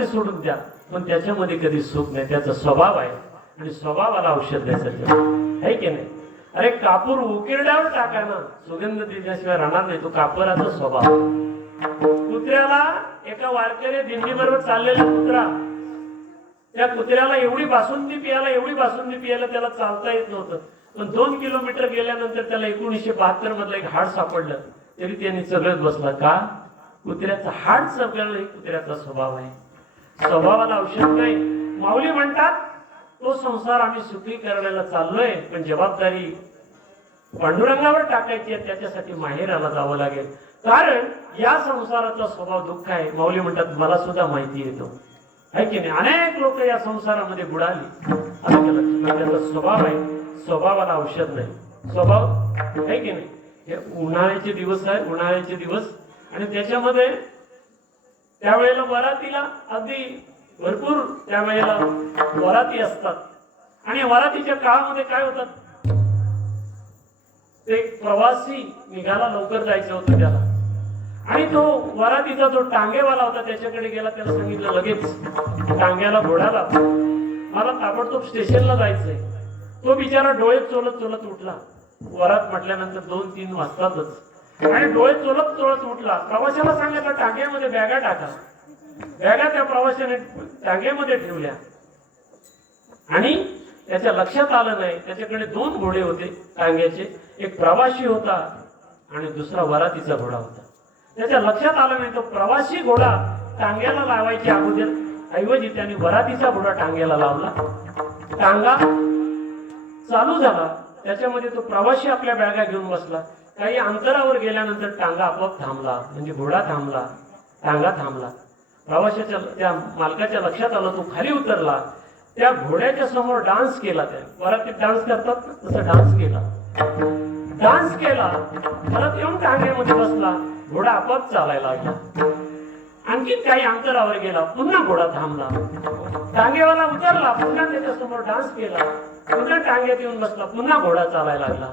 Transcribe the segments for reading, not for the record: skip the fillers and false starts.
ते सोडून द्या, पण त्याच्यामध्ये कधी सुख नाही. त्याचा स्वभाव आहे आणि स्वभावाला औषध द्यायचं आहे की नाही. अरे कापूर उकिरड्यावर टाका ना, सुगंध दिल्याशिवाय राहणार नाही. तो कापुराचा स्वभाव. कुत्र्याला एका वारकरी दिंडी बरोबर चाललेला कुत्रा, त्या कुत्र्याला एवढी बासुंदी पियाला त्याला चालता येत नव्हतं. पण 2 किलोमीटर गेल्यानंतर त्याला 1972 मधलं एक हाड सापडलं, तरी त्यांनी चघळत बसला. का? कुत्र्याचं हाड चघळणं हे कुत्र्याचा स्वभाव आहे. स्वभावाला औषध नाही. माऊली म्हणतात तो संसार आम्ही सुखी करायला चाललोय, पण जबाबदारी पांडुरंगावर टाकायची आहे. त्याच्यासाठी माहेराला जावं लागेल, कारण या संसाराचा स्वभाव दुःख आहे. माऊली म्हणतात मला सुद्धा माहिती येतो आहे की नाही. अनेक लोक या संसारामध्ये बुडाली. त्याचा स्वभाव आहे, स्वभावाला औषध नाही. स्वभाव आहे की नाही. हे उन्हाळ्याचे दिवस आहे, उन्हाळ्याचे दिवस, आणि त्याच्यामध्ये त्यावेळेला वरातीला अगदी भरपूर त्यावेळेला वराती असतात. आणि वरातीच्या काळामध्ये काय होतात, ते प्रवासी निघाला, लवकर जायचं होतं त्याला, आणि तो वरातीचा जो टांगेवाला होता त्याच्याकडे गेला. त्याला सांगितलं लगेच टांग्याला घोड्याला मला ताबडतोब स्टेशनला जायचंय. तो बिचारा डोळे चोलत उठला. वरात म्हटल्यानंतर 2-3 वाजतातच, आणि डोळे चोलत उठला. प्रवाशाला सांगितलं टांग्यामध्ये बॅगा टाका. बॅगा त्या प्रवाशाने टांग्यामध्ये ठेवल्या, आणि त्याच्या लक्षात आलं नाही त्याच्याकडे 2 घोडे होते टांग्याचे. एक प्रवासी होता आणि दुसरा वरातीचा घोडा होता. त्याच्या लक्षात आलं नाही तो प्रवासी घोडा टांग्याला लावायच्या अगोदर ऐवजी त्याने वरातीचा घोडा टांग्याला लावला. टांगा चालू झाला, त्याच्यामध्ये तो प्रवासी आपल्या बॅगा घेऊन बसला. काही अंतरावर गेल्यानंतर टांगा आपोआप थांबला, म्हणजे घोडा थांबला, टांगा थांबला. प्रवाशाच्या त्या मालकाच्या लक्षात आलं, तो खाली उतरला. त्या घोड्याच्या समोर डान्स केला. त्या वरातीत डान्स करतात ना, तसं डान्स केला. परत येऊन टांग्यामध्ये बसला. घोडा आपोआप चालायला लागला. आणखी काही अंतरावर गेला, पुन्हा घोडा थांबला. टांगेवाला उतरला, पुन्हा त्याच्या समोर डान्स केला. पुन्हा टांग्यात येऊन बसला, पुन्हा घोडा चालायला लागला.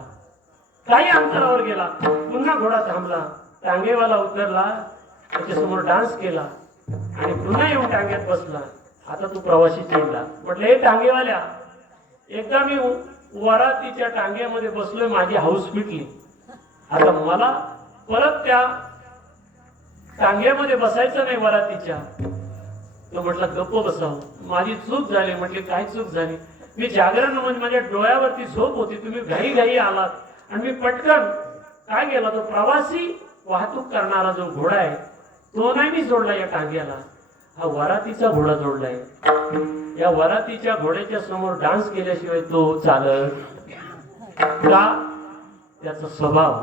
काही अंतरावर गेला, पुन्हा घोडा थांबला. टांगेवाला उतरला, त्याच्या समोर डान्स केला, आणि पुन्हा येऊन टांग्यात बसला. आता तो प्रवासी चिडला. म्हटलं हे टांगेवाल्या, एकदा मी वरातीच्या टांग्यामध्ये बसलोय, माझी हाऊस पिटली. आता मला परत त्या टांग्यामध्ये बसायचं नाही वरातीच्या. तो म्हटला गप्प बसावं, माझी चूक झाली. म्हटले काय चूक झाली? मी जागरण म्हणजे माझ्या डोळ्यावरती झोप होती, तुम्ही घाई आलात, आणि मी पटकन काय केला, तो प्रवासी वाहतूक करणारा जो घोडा आहे तो नाही मी जोडला या टांग्याला, हा वरातीचा घोडा जोडलाय. या वरातीच्या घोड्याच्या समोर डान्स केल्याशिवाय तो चालत का? त्याचा स्वभाव.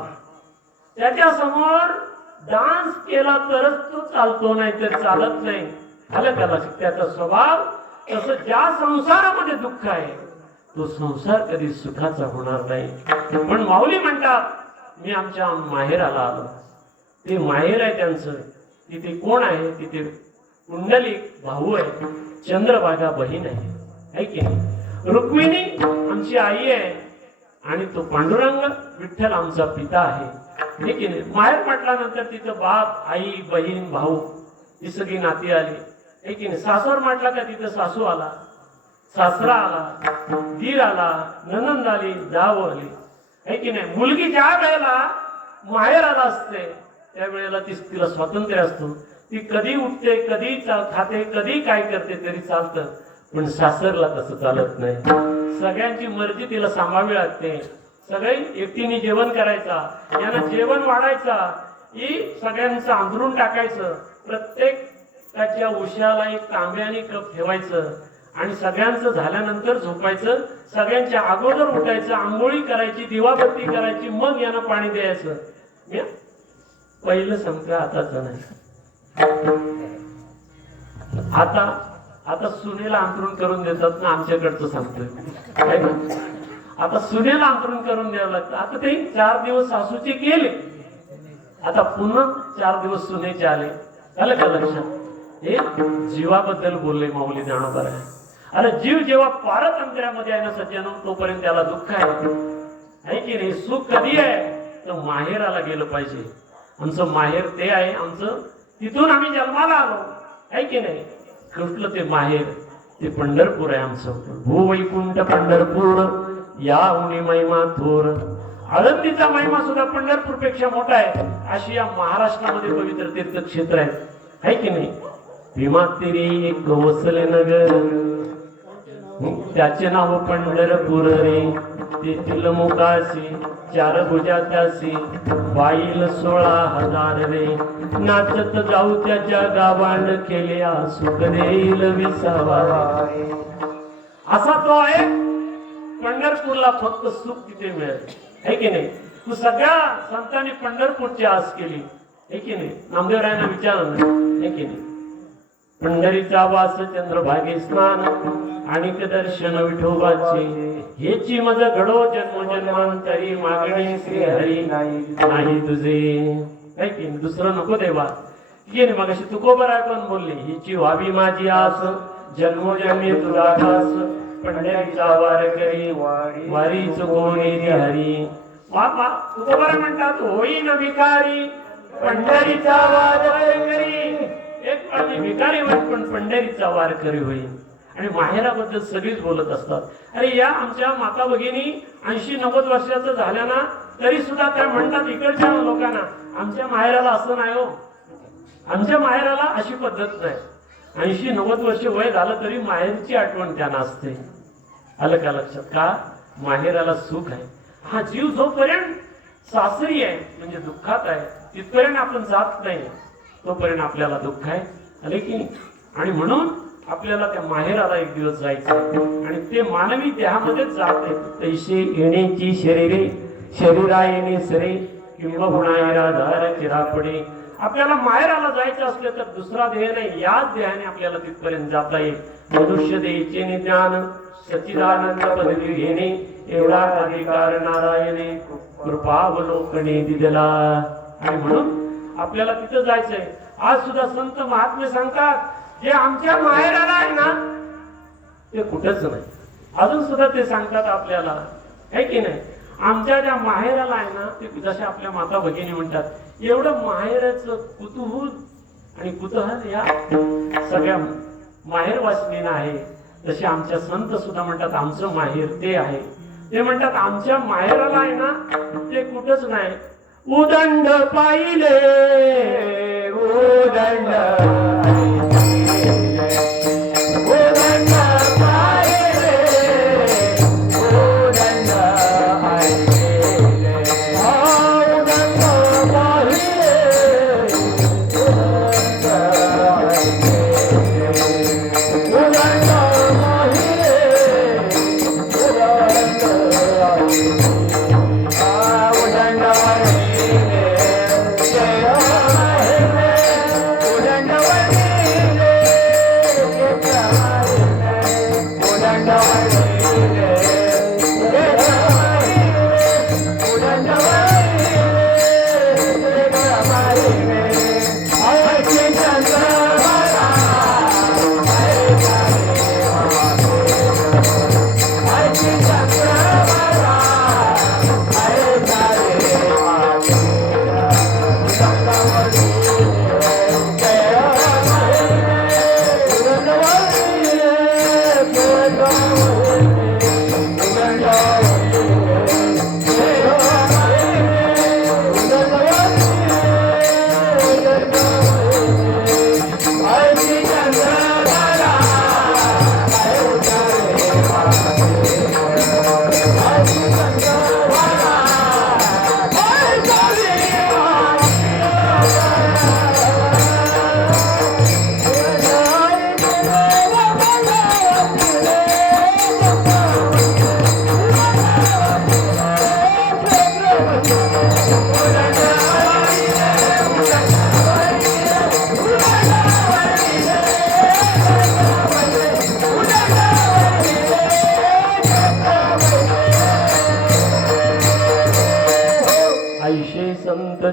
त्याच्या समोर डान्स केला तरच तो चालतो, नाही तर चालत नाही. आलं का लक्षात? त्याचा स्वभाव. तसं ज्या संसारामध्ये दुःख आहे तो संसार कधी सुखाचा होणार नाही. पण माऊली म्हणतात मी आमच्या माहेराला आलो. ते माहेर आहे त्यांचं. तिथे कोण आहे? तिथे कुंडलिक भाऊ आहे, चंद्रभागा बहीण आहे की नाही? रुक्मिणी आमची आई आहे, आणि तो पांडुरंग विठ्ठल आमचा पिता आहे की नाही? माहेर म्हटल्यानंतर तिथं बाप, आई, बहीण, भाऊ ही सगळी नाती आली आहे की नाही? सासर म्हटला का तिथं सासू आला, सासरा आला, दीर आला, ननंद आली, जाव आली आहे की नाही? मुलगी ज्या वेळेला माहेराला असते त्यावेळेला तिला स्वातंत्र्य असतो. ती कधी उठते, कधी खाते, कधी काय करते तरी चालतं. पण सासरला तसं चालत नाही. सगळ्यांची मर्जी तिला सांभाळावी लागते. सगळे एकटीने जेवण करायचा, यांना जेवण वाढायचा, ही सगळ्यांचं अंथरून टाकायचं, प्रत्येकाच्या उशाला एक तांब्याने कप ठेवायचं, आणि सगळ्यांचं झाल्यानंतर झोपायचं. सगळ्यांच्या अगोदर उठायचं, आंघोळी करायची, दिवाबत्ती करायची, मग यांना पाणी द्यायचं. मी पहिलं सांगतो, आताच नाही. आता सुनेला अंतरून करून देतात ना, आमच्याकडचं सांगतोय. आता सुनेला अंतरून करून द्यावं लागतं. आता ते 4 दिवस सासूचे केले, आता पुन्हा 4 दिवस सुनेचे आले. आलं का लक्षात? हे जीवाबद्दल बोलले माऊली ज्ञानोबा. अरे जीव जेव्हा पारतंत्र्यामध्ये आहे ना सज्जनो, तोपर्यंत त्याला दुःख आहे की नाही? सुख कधी आहे तर माहेराला गेलं पाहिजे. आमचं माहेर ते आहे आमचं, तिथून आम्ही जन्माला आलो आहे की नाही? कुठलं ते माहेर, ते पंढरपूर आहे आमचं. भूवैकुंठ पंढरपूर या उनी महिमा थोर. आळंदीचा महिमा सुद्धा पंढरपूर पेक्षा मोठा आहे. अशी या महाराष्ट्रामध्ये पवित्र तीर्थक्षेत्र आहेत, आहे की नाही. भीमा तेरी एक वसले नगर, त्याचे नाव पंढरपूर रे. तेथील मुकाशी चार भुजा त्यासी, बाईल 16,000 रे. नाचत जाऊ त्याच्या गावांड केल्या, सुख देईल विसावा. असा तो आहे पंढरपूरला, फक्त सुख तिथे मिळेल, है की नाही. तू सगळ्या संतांनी पंढरपूरची आस केली, है की नाही. नामदेवरायांना विचारलं, है की नाही. पंढरीचा वास चंद्रभागे स्नान, आणिक दर्शन विठोबाचे. हेची मज घडो जन्मोजन्मांतरी, मागणी श्री हरी नाही तुझे, है की नाही. दुसरं नको देवा. ये मग अशी तुकोबराय पण बोलली, हिची व्हावी माझी आस, जन्मोजन्मी तुला खास. पंढरीचा वार करी वारी चुकवणे हरी. तुकोबराय म्हणतात, होईन भिकारी पंढरीचा वार करी. एक पाणी भिकारी होईल, पण पंढरीचा वार करी होईल. आणि माहेराबद्दल सगळीच बोलत असतात. अरे या आमच्या माता भगिनी 80-90 वर्षाचं झाल्या ना, तरी सुद्धा त्या म्हणतात इकडच्या लोकांना, आमच्या माहेराला असं नाही हो, आमच्या माहेराला अशी पद्धत नाही. 80-90 वर्ष वय झालं तरी माहेरची आठवण त्यांना असते. आलं का लक्षात. का माहेराला सुख आहे. हा जीव जोपर्यंत सासरी आहे म्हणजे दुःखात आहे, तिथपर्यंत आपण जात नाही, तोपर्यंत आपल्याला दुःख आहे. आले की. आणि म्हणून आपल्याला त्या माहेराला एक दिवस जायचं, आणि ते मानवी देहामध्येच जाते. तैसे येण्याची शरीरे शरीरा येणे सरे, किंबहुना निराधार चिरापडे. आपल्याला माहेराला जायचं असले तर दुसरा देह नाही, याच देहाने आपल्याला तिथपर्यंत जाता येईल. मनुष्य देहाचे ज्ञान सच्चिदानंद पदवी घेणे, एवढा अधिकार नारायणे कृपावलोकने दिला. आणि म्हणून आपल्याला तिथं जायचंय. आज सुद्धा संत महात्मे सांगतात, जे आमच्या माहेराला आहे ना ते कुठंच नाही. अजून सुद्धा ते सांगतात आपल्याला, है की नाही. आमच्या ज्या माहेराला आहे ना, ते जसे आपल्या माता भगिनी म्हणतात, एवढं माहेराचं कुतूहल आणि कुतूहल या सगळ्या माहेरवासिनींना आहे. तसे आमच्या संत सुद्धा म्हणतात, आमचं माहेर ते आहे. ते म्हणतात आमच्या माहेराला आहे ना ते कुठंच नाही. उदंड पाहिले उदंड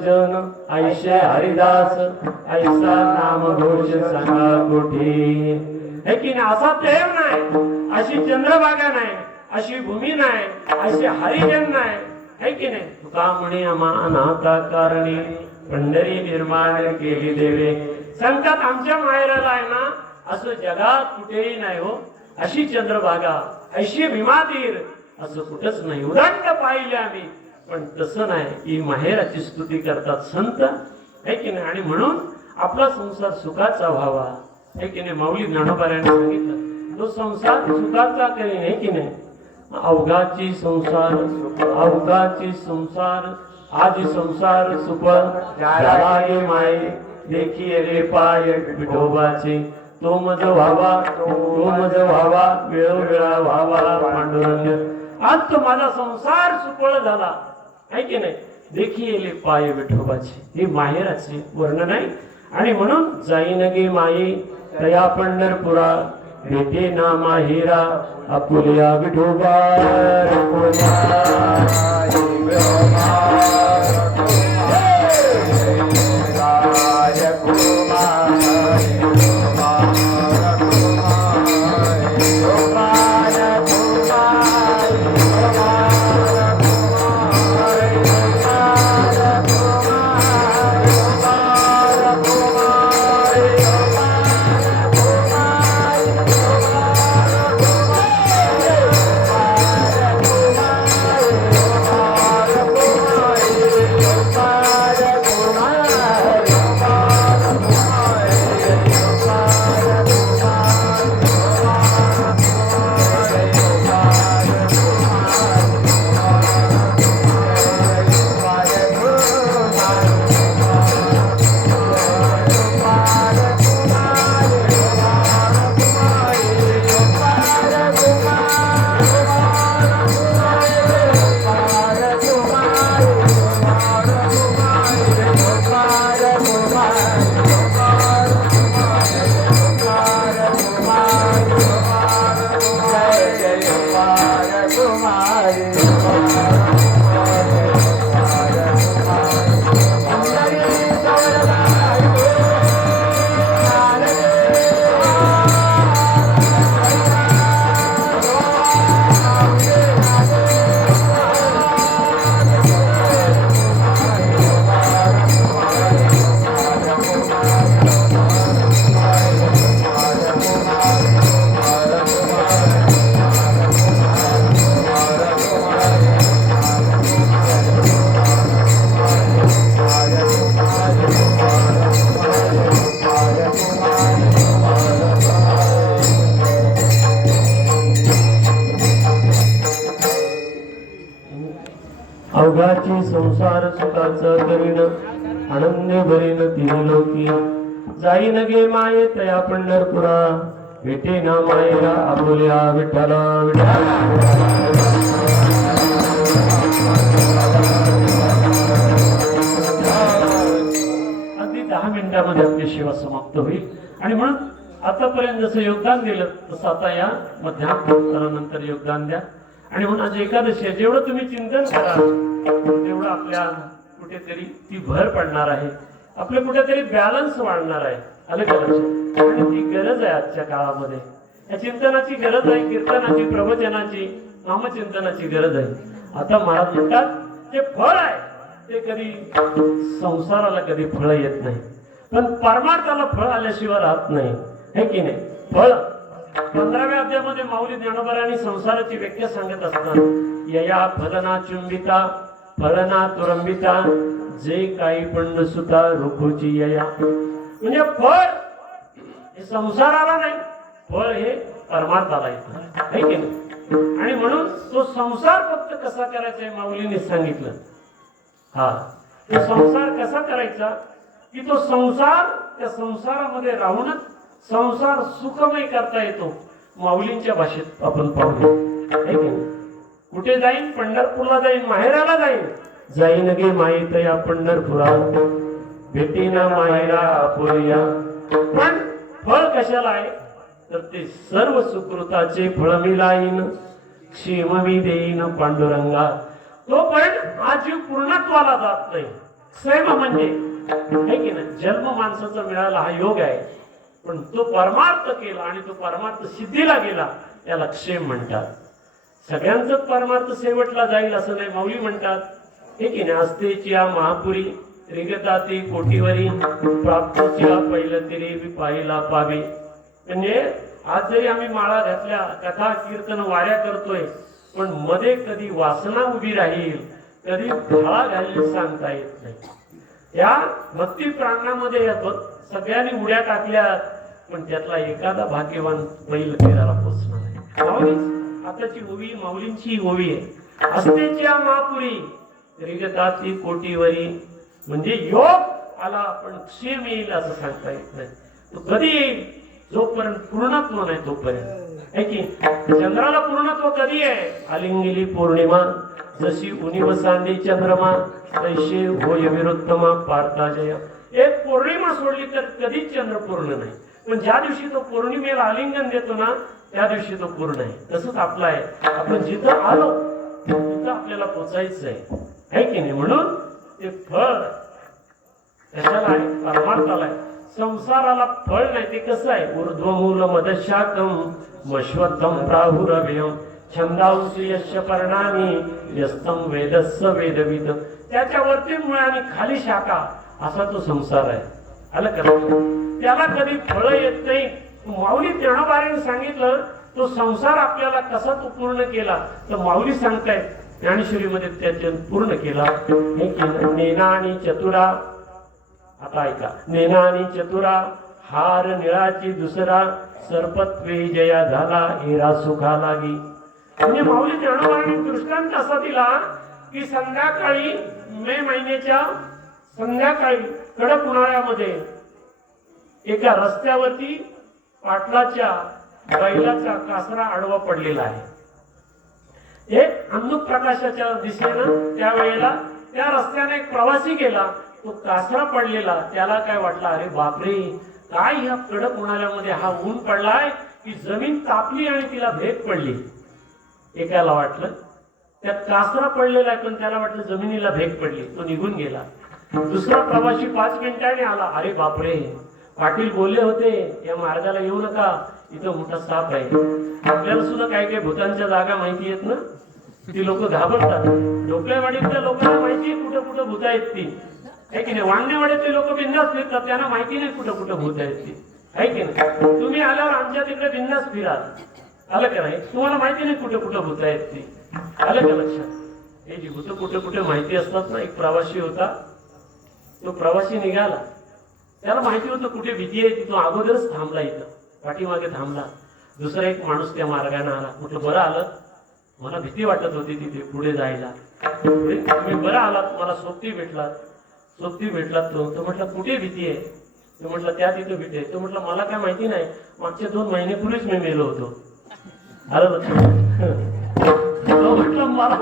जन ऐशे हरिदास ऐसा नाम घोष सांगा कोठी. है की नाही. असा देव नाही, अशी चंद्रभागा नाही, अशी भूमी नाही, असे हरिजन नाही, है की नाही. तुका म्हणे अनाथा कारणी पंढरी निर्माण केली देवे. सांगतात आमच्या माहेराला आहे ना असं जगात कुठेही नाही हो. अशी चंद्रभागा ऐशी भीमातीर असं कुठंच नाही. उदांड पाहिले आम्ही, पण तसं नाही. ही माहेराची स्तुती करतात संत आहे की नाही. आणि म्हणून आपला संसार सुखाचा व्हावा आहे की नाही. माऊली ज्ञानोबाऱ्याने सांगितलं, तो संसार सुखाचा करीन आहे की नाही. अवघाची संसार अवघाची संसार आज संसार सुख झाला गे माये देखी रे पाय विठोबाचे. तो मज व्हावा वेळोवेळा व्हावा पांडुरंग. आज तो माझा संसार सुफळ झाला आहे की नाही. देखी पाय विठोबाचे. ही माहेराचे वर्णन आहे. आणि म्हणून जाईन गे माये तया पंढरपुरा भेटे ना माहेरा आपुल्या विठोबा. अवघाची संसार सुखाचा करीन अनन्य भरीन तिने लोकी. जाईन गे माये तया पंढरपुरा भेटे ना मायेला आपुल्या विठ्ठला विठ्ठला. अगदी 10 मिनिटांमध्ये आपली सेवा समाप्त होईल. आणि म्हणून आतापर्यंत जसं योगदान दिलं तसं आता या मध्यानंतर योगदान द्या. आणि म्हणून आज एकादशी आहे. जेवढं तुम्ही चिंतन कराल तेवढं आपल्या कुठेतरी ती भर पडणार आहे. आपलं कुठेतरी बॅलन्स वाढणार आहे. आलं का लक्षात. आणि ती गरज आहे आजच्या काळामध्ये. या चिंतनाची गरज आहे. कीर्तनाची, प्रवचनाची, नामचिंतनाची गरज आहे. आता महाराज म्हणतात ते फळ आहे ते कधी संसाराला कधी फळ येत नाही, पण परमार्थाला फळ आल्याशिवाय राहत नाही. है की नाही. फळ 15व्या अध्यायामध्ये माऊली ज्ञानोबारांनी संसाराची व्याख्या सांगत असतात. यया फलना चुंबिता फलना तुरंबिता जे काही पण सुता रुखोची यया. म्हणजे फळ हे संसाराला नाही, फळ हे परमार्थाला येतं. है की नाही. आणि म्हणून तो संसार फक्त कसा करायचा आहे माऊलीने सांगितलं. हा तो संसार कसा करायचा की तो संसार त्या संसारामध्ये राहूनच संसार सुखमय करता येतो. माऊलींच्या भाषेत आपण पाहूया. कुठे जाईन. पंढरपूरला जाईन, माहेराला जाईन. जाईन गे माईत या पंढरपुरा भेटीना माहेरा आपुरिया. पण फळ कशाला आहे तर ते सर्व सुकृताचे फळ मी लाईन क्षेम मी देईन पांडुरंगा. तो पण हा जीव पूर्णत्वाला जात नाही. क्षेम म्हणजे है की नाही. जन्म माणसाचा मिळाला हा योग आहे, पण तो परमार्थ केला आणि तो परमार्थ सिद्धीला गेला याला क्षेम म्हणतात. सगळ्यांचाच परमार्थ शेवटला जाईल असं नाही. माऊली म्हणतात हे की नाही. असतेची महापुरी रिगता ती कोटीवरी प्राप्तीच्या पहिलं तिरी पाहिला पावे. म्हणजे आज जरी आम्ही माळा घातल्या, कथा कीर्तन वाऱ्या करतोय, पण मध्ये कधी वासना उभी राहील, कधी धाळा घालील सांगता येत नाही. या भक्ती प्रांगणामध्ये सगळ्यांनी उड्या टाकल्या, पण त्यातला एखादा भाग्यवान बैल फेराला पोचणार नाही. माऊली आताची ओवी माऊलींची ओवी आहे. असतेच्या महापुरी रिगताची कोटीवरी, म्हणजे योग आला पण क्षेम येईल असं सांगता येत नाही. तो कधी येईल? जोपर्यंत पूर्णत्व नाही तोपर्यंत. है की चंद्राला पूर्णत्व कधी आहे? आलिंगिली पौर्णिमा, जशी उनिव सांदी चंद्रमा, तैसे होय विरुद्धमा पार्था जय. एक पौर्णिमा सोडली तर कधीच चंद्र पूर्ण नाही, पण ज्या दिवशी तो पौर्णिमेला आलिंगन देतो ना, त्या दिवशी तो पूर्ण आहे. तसंच आपला आहे. आपण जिथं आलो तिथं आपल्याला पोचायचं आहे की नाही? म्हणून ते फळ कशाला आहे? परमार्थाला आहे. संसाराला फळ नाही. ते कसं आहे? ऊर्ध्वमूल मदशाकम मश्वत्थम प्राहुरव्यम छंदांसी यश पर्णानी यस्तम वेदस्स वेदविद. त्याच्यावरती मुळ आणि खाली शाखा असा तो संसार आहे. आलं का? त्याला कधी फळ येत नाही. माऊली ज्ञानोबाने सांगितलं तो संसार आपल्याला कसा तो पूर्ण केला, तर माऊली सांगतायत ज्ञानेश्वरीमध्ये त्याचे पूर्ण केला. नेना आणि चतुरा, आता ऐका, नेना आणि चतुरा हार निळाची दुसरा, सर्पत्वे जया झाला हिरा सुखा लागी. म्हणजे माऊली ज्ञानोबाने दृष्टांत असा दिला की संध्याकाळी मे महिन्याच्या संध्याकाळी कडक उन्हाळ्यामध्ये एका रस्त्यावरती पाटलाच्या बैलाचा कासरा आडवा पडलेला आहे. एक अंधुक प्रकाशाच्या दिशेनं त्यावेळेला त्या रस्त्याने एक प्रवासी गेला, तो कासरा पडलेला. त्याला काय वाटलं, अरे बापरे, काय ह्या कडक उन्हाळ्यामध्ये हा ऊन पडलाय की जमीन तापली आणि तिला भेग पडली. एकाला वाटलं त्यात कासरा पडलेला आहे, पण त्याला वाटलं जमिनीला भेग पडली, तो निघून गेला. दुसरा प्रवासी 5 मिनिटांनी आला, अरे बापरे, पाटील बोलले होते या मार्गाला येऊ नका, इथं मोठा साप आहे. आपल्याला सुद्धा काही काही भूतांच्या जागा माहिती आहेत ना, ती लोक घाबरतात. ढोकळेवाडीतल्या लोकांना माहिती आहे कुठं कुठं भूत आहेत ती, आहे की नाही? वांगण्यावाडीतले लोक बिंदास फिरतात, त्यांना माहिती नाही कुठं कुठं भूत आहेत ती, आहे की नाही? तुम्ही आल्यावर आमच्या तिकडे बिंदास फिराल. आलं का नाही? तुम्हाला माहिती नाही कुठं कुठं भूत आहेत ती. आलं का लक्षात? हे जी भूत कुठे कुठे माहिती असतात ना. एक प्रवासी होता, तो प्रवासी निघाला, त्याला माहिती होतं कुठे भीती आहे ती. तो अगोदरच थांबला, इथं पाठीमागे थांबला. दुसरा एक माणूस त्या मार्गाने आला. म्हटलं बरं आलं, मला भीती वाटत होती तिथे पुढे जायला. तुम्ही बरं आलात, मला सोबती भेटलात. सोबती भेटलात तो म्हटलं कुठे भीती आहे? तो म्हटलं त्या तिथे भीती आहे. तो म्हटलं मला काय माहिती नाही, मागच्या 2 महिन्यापूर्वीच मी मेलो होतो. आलं तो म्हटलं मला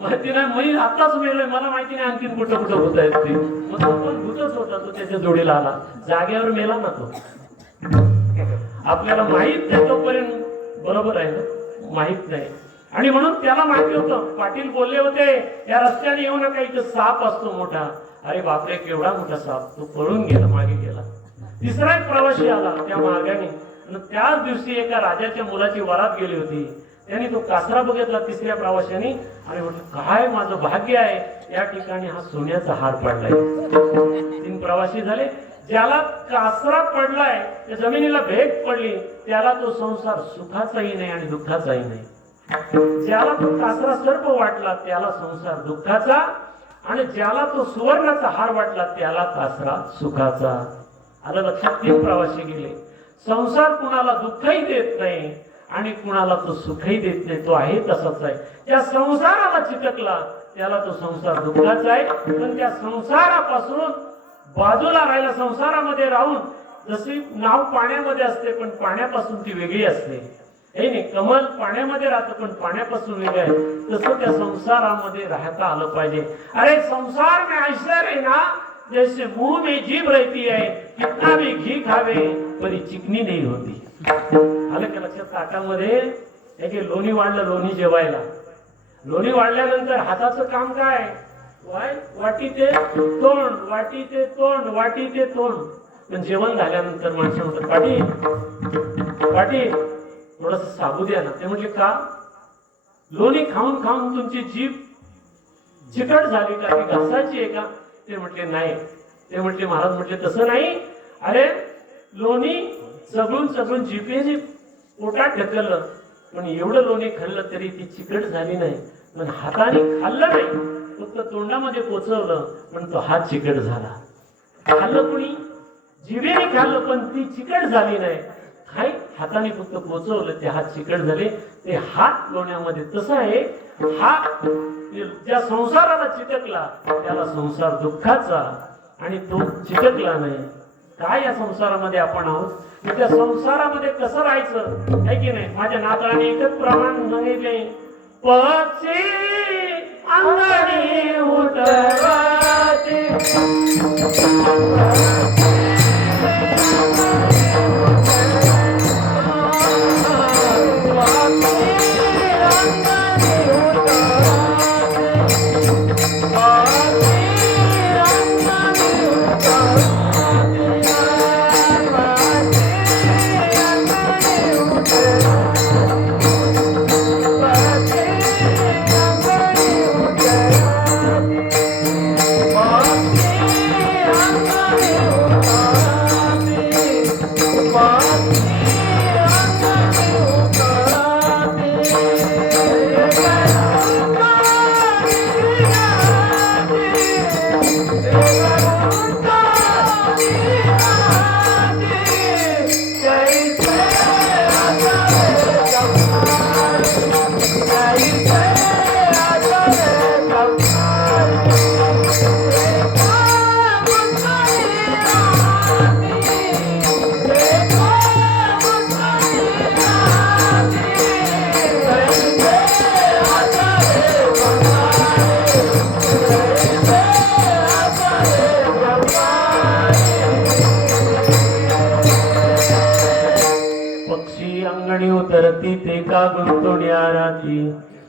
माहिती नाही, मी आताच मेलोय, मला माहिती नाही आणखीन कुठं कुठं भूत आहेत ते. मग तो पण भूतच होता, तो त्याच्या जोडीला आला, जागेवर मेला ना तो. आपल्याला माहित नाही तोपर्यंत बरोबर आहे ना, माहित नाही. आणि म्हणून त्याला माहिती होतं, पाटील बोलले होते या रस्त्याने येऊ नका, इथं साप असतो मोठा. अरे बापरे, केवढा मोठा साप. तो पळून गेला, मागे गेला. तिसरा एक प्रवासी आला त्या मार्गाने, आणि त्याच दिवशी एका राजाच्या मुलाची वरात गेली होती. त्यांनी तो कासरा बघितला तिसऱ्या प्रवाशाने, आणि म्हटलं काय माझं भाग्य आहे, या ठिकाणी हा सोन्याचा हार पडलाय. 3 प्रवासी झाले. ज्याला कासरा पडलाय, त्या जमिनीला भेग पडली, त्याला तो संसार सुखाचाही नाही आणि दुःखाचाही नाही. ज्याला तो कासरा सर्प वाटला, त्याला संसार दुःखाचा, आणि ज्याला तो सुवर्णाचा हार वाटला, त्याला कासरा सुखाचा. आलं लक्षात? 3 प्रवासी गेले. संसार कुणाला दुःखही देत नाही आणि कुणाला तो सुखही देत नाही, तो आहे तसाच आहे. त्या संसाराला चिटकला, त्याला तो संसार दुःखाचा आहे. पण त्या संसारापासून बाजूला राहिला, संसारामध्ये राहून जशी नाव पाण्यामध्ये असते पण पाण्यापासून ती वेगळी असते, हे नाही? कमल पाण्यामध्ये राहतं पण पाण्यापासून वेगळं आहे, तसं त्या संसारामध्ये राहता आलं पाहिजे. अरे संसार में ऐसा रहना जैसे मुंह में जीभ रहती है, कितना भी घी खावे परी चिकनी नहीं होती. आलं का लक्षात? ताटामध्ये एक लोणी वाढलं, लोणी जेवायला. लोणी वाढल्यानंतर हाताचं काम काय? वाटी ते तोंड, वाटी ते तोंड, वाटी ते तोंड. पण जेवण झाल्यानंतर माणसं म्हणतात पाटी पाटी थोडस साबू द्या ना. ते म्हटले का? लोणी खाऊन खाऊन तुमची जीभ चिकट झाली का, ती घासाची आहे का? ते म्हटले नाही. ते म्हटले महाराज म्हटले तसं नाही, अरे लोणी चगळून चगळून जिभेने पोटात ढकललं, पण एवढं लोणी खाल्लं तरी ती चिकट झाली नाही. पण हाताने खाल्लं नाही, फक्त तोंडामध्ये पोचवलं, पण तो हात चिकट झाला. खाल्लं कुणी? जिभेने खाल्लं, पण ती चिकट झाली नाही. हाय हाताने फक्त पोचवलं, ते हात चिकट झाले. ते हात लोण्यामध्ये तसं आहे. हात ज्या संसाराला चिटकला त्याला संसार दुःखाचा, आणि तो चिटकला नाही. काय या संसारामध्ये आपण आहोत, त्या संसारामध्ये कसं राहायचं आहे की नाही. माझ्या नातवाने एकच प्रमाण सांगितले, पक्षी अंगणी उतरते उतरती ते का गुंतवण्या राती,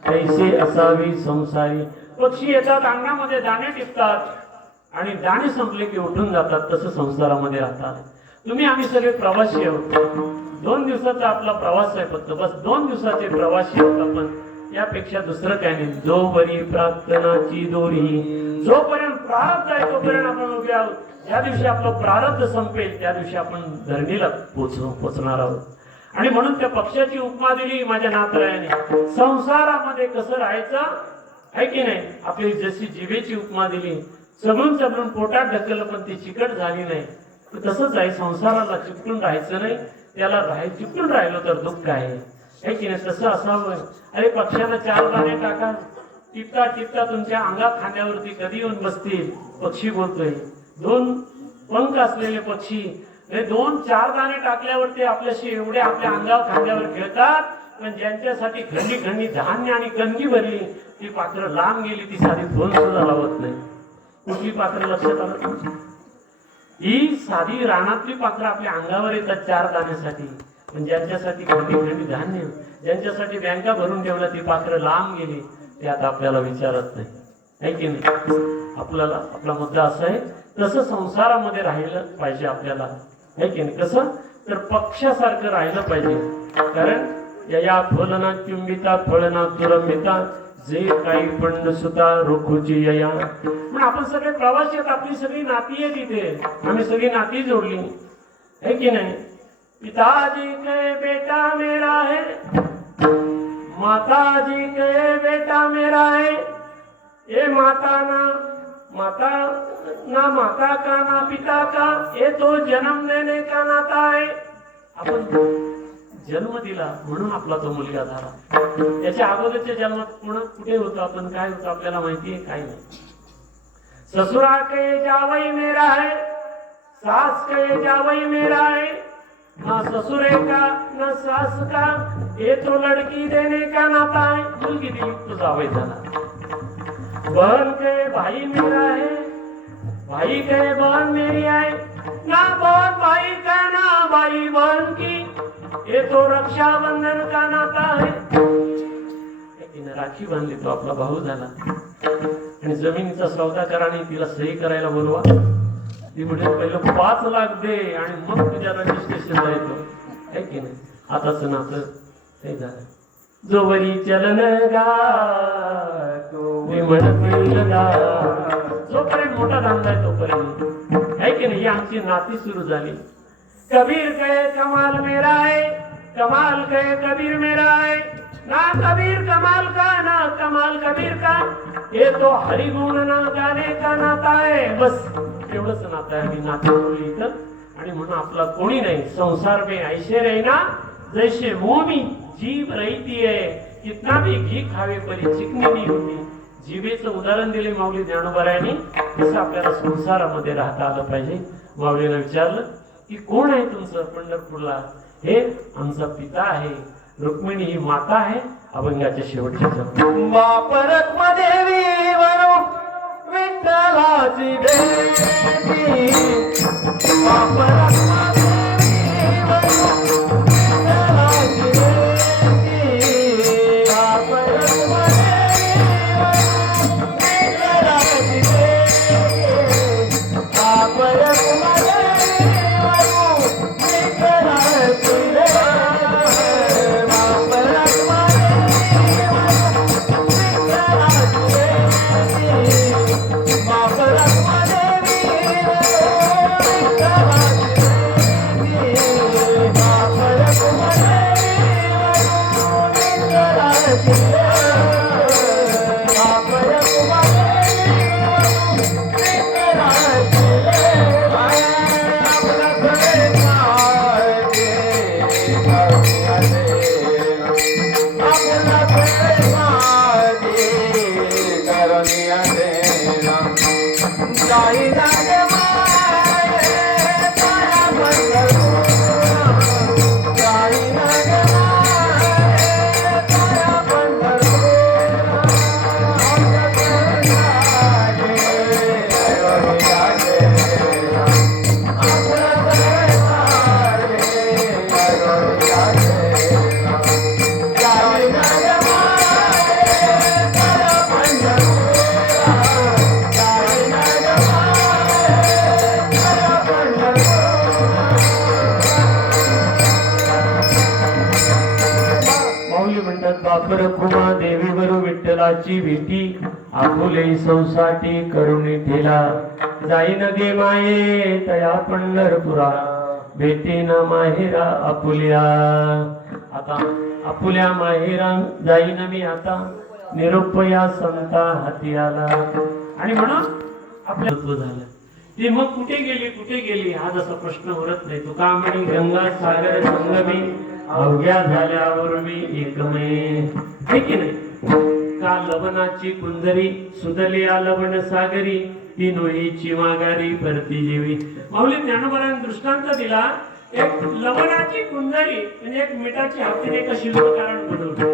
ऐसे असावी संसारी. पक्षी येतात, अंगणामध्ये दाणे टिपतात, आणि दाणे संपले की उठून जातात. तसं संसारामध्ये राहतात. तुम्ही आम्ही सगळे प्रवासी आहोत. 2 दिवसाचा आपला प्रवास आहे फक्त, बस 2 दिवसाचे प्रवासी आहोत आपण. यापेक्षा दुसरं काय नाही. जो बरी प्रार्थनाची दोरी, जोपर्यंत प्रारब्ध आहे तोपर्यंत आपण उभे आहोत. ज्या दिवशी आपलं प्रारब्ध संपेल त्या दिवशी आपण धरणीला पोचणार आहोत. आणि म्हणून त्या पक्षाची उपमा दिली माझ्या नातरायाने. संसारामध्ये कसं राहायचं आहे की नाही. आपली जशी जिभेची उपमा दिली, चगळून चगळून पोटात ढकललं पण ती चिकट झाली नाही. तसंच आहे, संसाराला चिकटून राहायचं नाही. त्याला चिकटून राहिलो तर दुःख आहे की नाही. तसं असावं. अरे पक्ष्याला 4 दाणे टाका, टिपता टिपता तुमच्या अंगात खांद्यावरती कधी येऊन बसतील. पक्षी बोलतोय. 2 पंख असलेले पक्षी 2-4 दाणे टाकल्यावरती आपल्याशी एवढे आपल्या अंगावर खांद्यावर खेळतात. पण ज्यांच्यासाठी खंडी खंडी धान्य आणि कणगी भरली, ती पाखरं लांब गेली, ती साधी फोन सुद्धा लावत नाही. कुठली पाखरं लक्षात आलं? ही साधी रानातली पाखरं आपल्या अंगावर येतात 4 दाण्यासाठी. पण ज्यांच्यासाठी खंडी खंडी धान्य, ज्यांच्यासाठी बँका भरून ठेवल्या, ती पाखरं लांब गेली, ते आता आपल्याला विचारत नाही. आहे की नाही. आपला मुद्दा असा आहे, तसं संसारामध्ये राहिलं पाहिजे आपल्याला. आहे की नाही. कसं तर पक्षासारखं राहिलं पाहिजे. कारण या फलना चुंबिता फळना तुरंबिता, जे काही पंड सुता रोखूची यया. पण आपण सगळे प्रवासी आहेत. आपली सगळी नाती आहे तिथे. आम्ही सगळी नाती जोडली. है की नहीं. पिताजी के बेटा मेरा है, माताजी के बेटा मेरा है. ये माता माता का ना पिता का, ये तो जन्म देने का नाता है. आपण जन्म दिला म्हणून आपला तो मुलगा झाला. त्याच्या अगोदरच्या जन्मात कुठे होतो आपण, काय होतो आपल्याला माहिती आहे काय नाही. ससुरा के जावई मेरा है, सास के जावई मेरा है. ना ससुरे का ना सास का, ये तो लड़की देने का नाता है. मुलगी दिली तो जावई झाला. बहन के भाई मेरा है, भाई के बहन मेरी है. ना बहन भाई का ना भाई बहन की, ये तो रक्षाबंधन का नाता है. राखी बांधली तो आपला भाऊ झाला. आणि जमिनीचा सौदा करा आणि तिला सही करायला बोलवा. ती म्हणजे पहिलं 5 लाख दे आणि मग तुझ्या रजिस्ट्रेशनला येतो. आहे की नाही. आताच नातं हे झालं. जोवरी चलन जोपर्यंत मोठा धंदा आहे तोपर्यंत. आहे की नाही. ही आमची नाती सुरू झाली. कबीर कहे कमाल मेरा है, कमाल कहे कबीर मेरा है, ना कबीर कमाल का ना कमाल कबीर का, ये तो हरिगुण ना गाने का नाता है. बस एवढंच नातं आहे. मी नातं इथं आणि म्हणून आपला कोणी नाही. संसार में ऐसे रहना जैसे मुंह में जीभ रहती है, कितना भी घी खावे परी चिकनी नाही होती. जिभेचं उदाहरण दिले माऊली ज्ञानोबारायांनी. तसं आपल्याला संसारामध्ये राहता आलं पाहिजे. माऊलीनं विचारलं की कोण आहे तुमचं पंढरपूरला? हे आमचा पिता आहे, रुक्मिणी ही माता आहे. अभंगाच्या शेवटच्या शब्द बापरत देवी वरू विठ्ठलाची देवी, बापरत देवी वरू विठ्ठलाची देवी, बापरत देवी वरू विठ्ठलाची देवी, बापरत देवी वरू विठ्ठलाची देवी. बापर कुमा देवीवर विठ्ठलाची भेटी, आपुले संसाठी करुणी ठेला. जाईन गे माये तया पंढरपुरा, भेटी न माहेरा आपुल्या. आता आपुल्या माहेरा जाईन मी आता, निरोप या संता हाती आला. आणि म्हणून आपलं झालं ती मग कुठे गेली हा जसा प्रश्न उरत नाही. तुका म्हणी गंगा सागर संगमी, अवघ्या झाल्यावर मी एकमे. है की नाही? का लवणाची कुंजरी सुदली लवण सागरी, ती नोईची माघारी परती जेवी. माऊली ज्ञानोबारांनी दृष्टांत दिला. एक लवणाची कुंजरी म्हणजे एक मिठाची हातीने एका शिल्पकाराने बनवली.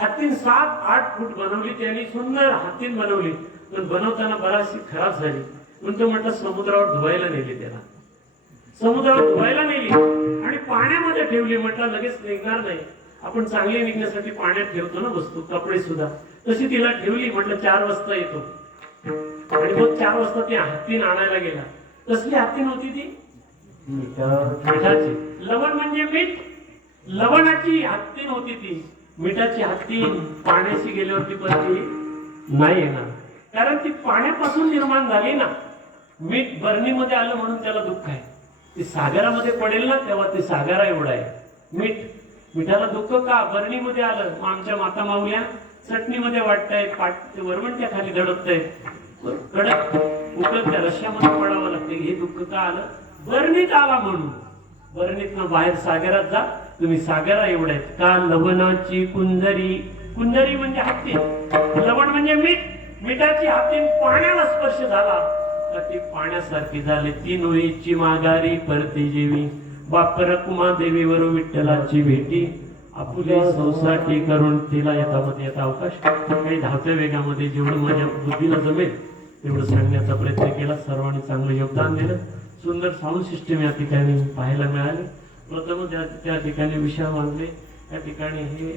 हातीन 7-8 फूट बनवली त्यांनी, सुंदर हातीन बनवली. पण बनवताना बराचशी खराब झाली. म्हणून तो म्हटलं समुद्रावर धुवायला नेली. त्याला समुद्रावर धुवायला नेली आणि पाण्यामध्ये ठेवली. म्हटलं लगेच निघणार नाही. आपण चांगली निघण्यासाठी पाण्यात ठेवतो ना वस्तू, कपडे सुद्धा. तशी तिला ठेवली. म्हटलं 4 वाजता येतो. आणि मग 4 वाजता ती हत्तीन आणायला गेला. कसली हत्तीन होती ती? मिठाची. लवण म्हणजे मीठ. लवणाची हत्तीन होती ती. मिठाची हत्तीन पाण्याशी गेल्यावरती पण ती नाही येणार, कारण ती पाण्यापासून निर्माण झाली ना. मीठ बरणीमध्ये आलं म्हणून त्याला दुःख आहे. ती सागरामध्ये पडेल ना तेव्हा ते सागरा एवढा आहे. मिठाला दुःख का? बरणीमध्ये आलं. मग आमच्या माता माऊल्या चटणीमध्ये वाटतायत, पाट वरवंट्या खाली दडपतायत, कडक उकळत त्या रश्यामध्ये पडावं लागते. हे दुःख का आलं? बरणीत आला म्हणून. बरणीतनं बाहेर सागरात जा, तुम्ही सागरा एवढा आहेत. का लवणाची कुंजरी. कुंजरी म्हणजे हत्ती, लवण म्हणजे मीठ. मिठाची हत्तीन पाण्याला स्पर्श झाला तर ती पाण्यासारखी झाली. ती नोईची माघारी परती जेवी. बापर कुमा देवीवर विठ्ठलाची भेटी, आपुले संसाठी करून तिला येतामध्ये येता अवकाश. काही धावत्या वेगामध्ये जेवढं माझ्या बुद्धीला जमेल तेवढं सांगण्याचा प्रयत्न केला. सर्वांनी चांगलं योगदान दिलं. सुंदर साऊंड सिस्टम या ठिकाणी पाहायला मिळाली. प्रथम त्या ठिकाणी विषय मांडले. त्या ठिकाणी हे